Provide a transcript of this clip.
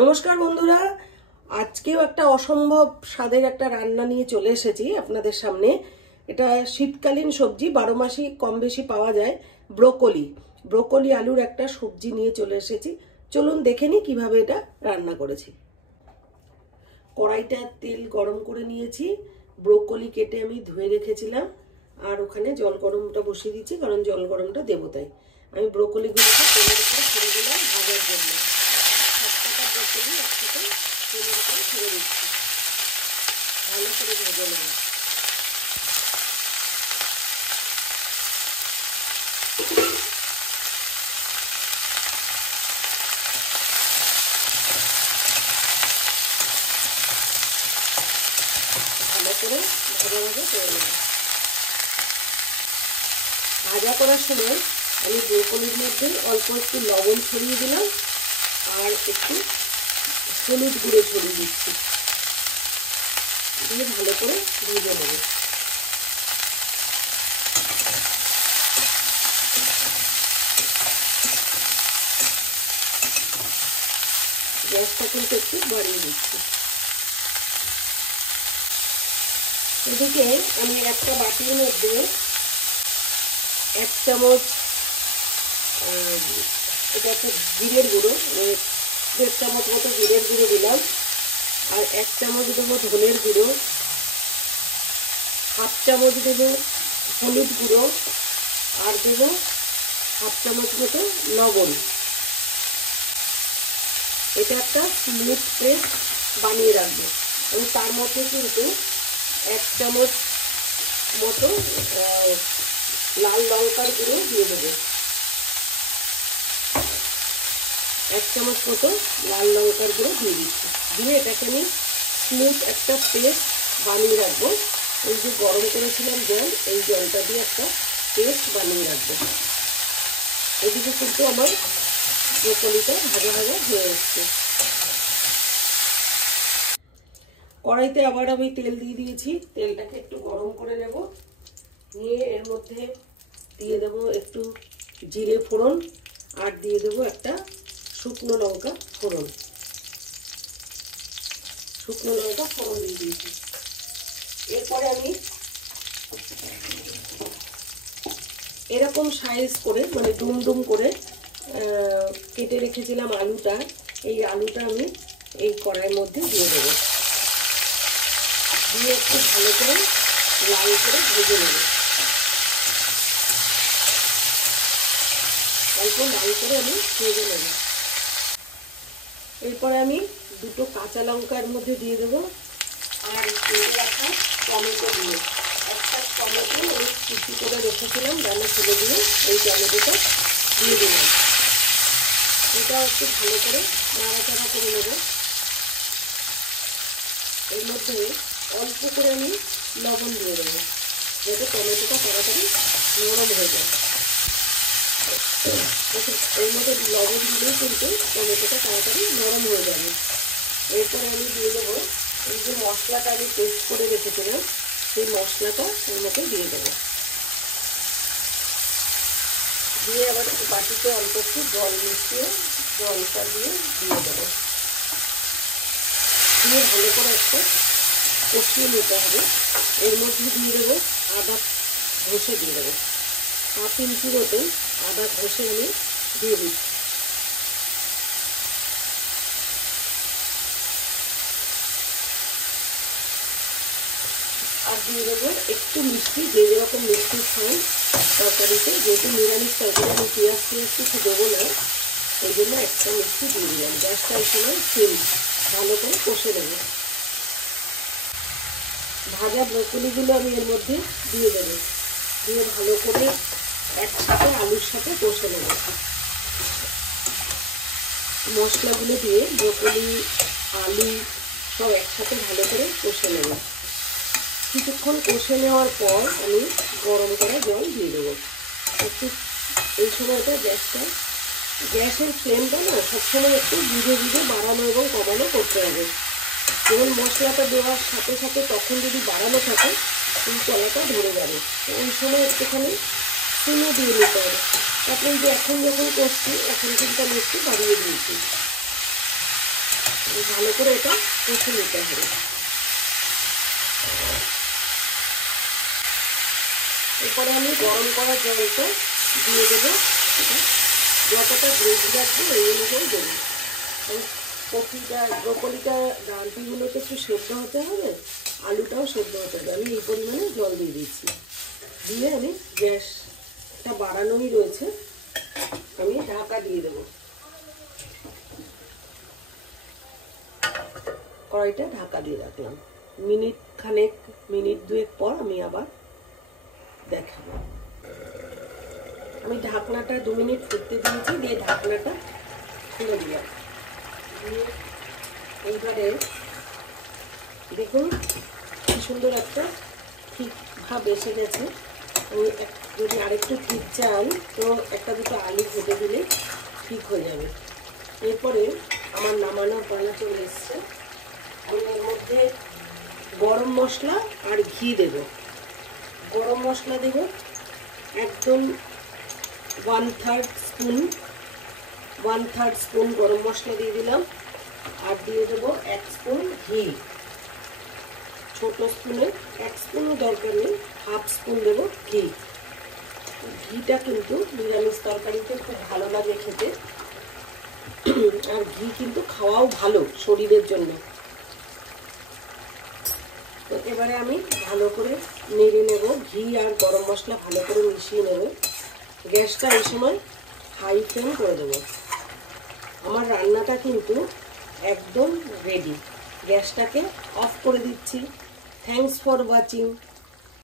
নমস্কার বন্ধুরা, আজকেও একটা অসম্ভব স্বাদের একটা রান্না নিয়ে চলে এসেছি আপনাদের সামনে। এটা শীতকালীন সবজি, 12 মাসই কম বেশি পাওয়া যায়। ব্রোকলি আলুর একটা সবজি নিয়ে চলে এসেছি। চলুন দেখে নিই কিভাবে এটা রান্না করেছি। কড়াইটা তেল গরম করে নিয়েছি, ব্রোকলি কেটে আমি ধুয়ে রেখেছিলাম, আর ওখানে জল গরমটা বসিয়ে দিচ্ছি, কারণ জল গরমটা দেবো তাই। আমি ব্রোকলিগুলোকে তেলের উপরে ছেড়ে দিলাম ভাজার জন্য। ব্রোকলি একসাথে তেলের উপরে ছেড়ে দিচ্ছি, ভালো করে ভেজে নেব। ভালো করে ভাজা ভাজা করে নেব। ভাজা করার সময় আমি ব্রোকলির মধ্যে অল্প একটু লবণ ছড়িয়ে দিলাম, আর একটু হলুদ গুঁড়ো ছড়িয়ে দিচ্ছি, দিয়ে ভালো করে ভেজে নেব। গ্যাসটা কিন্তু একটু বাড়িয়ে দিচ্ছি। এদিকে আমি একটা বাটির মধ্যে 1 চামচ এটা একটা জিরের গুঁড়ো, 1.5 চামচ মতো জিরের গুঁড়ো দিলাম, আর 1 চামচ দেবো ধনের গুঁড়ো, 1/2 চামচ দেবো হলুদ গুঁড়ো, আর দেবো 1/2 চামচ মতো লবণ। এটা একটা স্মুথ পেস্ট বানিয়ে রাখবো। এবং তার মধ্যে কিন্তু 1 চামচ মতো লাল লঙ্কার গুঁড়ো দিয়ে দেবো। 1 চামচ মতো লাল লঙ্কার গুঁড়ো দিয়ে দিচ্ছি, দিয়ে এটাকে আমি স্মুথ একটা পেস্ট বানিয়ে রাখবো। এই যে গরম করেছিলাম জল, এই জলটা দিয়ে একটা পেস্ট বানিয়ে রাখবো। এদিকে কিন্তু আমার ব্রোকলিটা ভাজা ভাজা হয়ে এসছে। কড়াইতে আবার আমি তেল দিয়ে দিয়েছি, তেলটাকে একটু গরম করে নেব। নিয়ে এর মধ্যে দিয়ে দেবো একটু জিরে ফোড়ন, আর দিয়ে দেবো একটা শুকনো লঙ্কা ফোড়ন। শুকনো লঙ্কা ফোড়ন দিয়ে দিয়েছি। এরপরে আমি এরকম সাইজ করে, মানে ডুম ডুম করে কেটে রেখেছিলাম আলুটা, এই আলুটা আমি এই কড়াইয়ের মধ্যে দিয়ে দেবো, দিয়ে একটু ভালো করে লাল করে ভেজে নেব। অল্প লাল করে আমি ভেজে নেব। এরপরে আমি 2টো কাঁচা লঙ্কার মধ্যে দিয়ে দেবো, আর একটা টমেটো দিয়ে, একটা টমেটো আমি কুচি করে রেখেছিলাম ডালে ফেলে দিয়ে এই টমেটোটা দিয়ে দিলাম। এটা একটু ভালো করে নাড়াচাড়া করে নেব। এর মধ্যে অল্প করে আমি লবণ দিয়ে দেবো, যাতে টমেটোটা তাড়াতাড়ি নরম হয়ে যায়। এর মধ্যে লবণ দিলেই কিন্তু টমেটোটা তাড়াতাড়ি নরম হয়ে যাবে। এরপরে আমি দিয়ে দেবো এই যে মশলাটা আমি পেস্ট করে রেখেছিলাম, সেই মশলাটা এর মধ্যে দিয়ে দেবো। দিয়ে আবার বাটিতে অল্প একটু জল মিশিয়ে জলটা দিয়ে দেবো। দিয়ে ভালো করে একটা কষিয়ে নিতে হবে। এর মধ্যে দিয়ে দেবো আদা ঘষে দিয়ে দেবো, 1/2 ইঞ্চি মতো আদা ঘষে আমি দিয়ে দিচ্ছি। আর দিয়ে দেবো একটু মিষ্টি, যে যেরকম মিষ্টি খান তরকারিতে, যেহেতু নিরামিষ তরকারি আমি পেঁয়াজ কিছু দেবো না, এই জন্য একটা মিষ্টি দিয়ে দিলাম। গ্যাসটা এই সময় সিম, ভালো করে কষে নেব। ভাজা ব্রোকলিগুলো আমি এর মধ্যে দিয়ে দেবো, দিয়ে ভালো করে একসাথে আলুর সাথে কষে নেব। মশলাগুলো দিয়ে ব্রোকলি আলু সব একসাথে ভালো করে কষে নেব। কিছুক্ষণ কষে নেওয়ার পর আমি গরম করা জল দিয়ে দেবো। একটু এই সময়টা গ্যাসের ফ্লেমটা না সবসময় একটু বুঝে বুঝে বাড়ানো এবং কমানো করতে হবে। যেমন মশলাটা দেওয়ার সাথে সাথে তখন যদি বাড়ানো থাকে এই তলাটা ধরে যাবে, ওই সময় একটুখানি সিমে দিয়ে নিতে হবে। তারপরে যে এখন যখন করছি, এখন কিন্তু আমি একটু বাড়িয়ে দিয়েছি। ভালো করে এটা কষে নিতে হবে। এরপরে আমি গরম করা জলটা দিয়ে দেবো। যতটা গ্রেভি রাখবো এই অনুযায়ী দেবো। কপিটা ব্রকলিটা ডালপিগুলোতে একটু সেদ্ধ হতে হবে, আলুটাও সেদ্ধ হতে হবে। আমি এই পরিমাণে জল দিয়ে দিচ্ছি। দিয়ে আমি গ্যাসটা বাড়ানোই রয়েছে, আমি ঢাকা দিয়ে দেবো। কড়াইটা ঢাকা দিয়ে রাখলাম। মিনিট দুয়েক পর আমি আবার দেখাবো। আমি ঢাকনাটা 2 মিনিট ফুটতে দিয়েছি, দিয়ে ঢাকনাটা খুলে দিলাম। এইবারে দেখুন কি সুন্দর একটা ঠিক ভাব এসে গেছে। আমি যদি আরেকটু ঠিক চান তো একটা দুটো আলু ভেজে দিলে ঠিক হয়ে যাবে। এরপরে আমার নামানোর পালা চলে এসছে। আমি এর মধ্যে গরম মশলা আর ঘি দেব। গরম মশলা দেব একদম 1/3 স্পুন গরম মশলা দিয়ে দিলাম। আর দিয়ে দেবো 1 স্পুন ঘি। ছোট স্পুনে 1 স্পুনও দরকার নেই, 1/2 স্পুন দেবো ঘি। ঘিটা কিন্তু নিরামিষ তরকারিতে খুব ভালো লাগে খেতে, আর ঘি কিন্তু খাওয়াও ভালো শরীরের জন্য। তো এবারে আমি ভালো করে নেড়ে নেব, ঘি আর গরম মশলা ভালো করে মিশিয়ে নেব। গ্যাসটা এই সময় হাই ফ্লেম করে দেবো। আমার রান্নাটা কিন্তু একদম রেডি। গ্যাসটাকে অফ করে দিচ্ছি। Thanks for watching.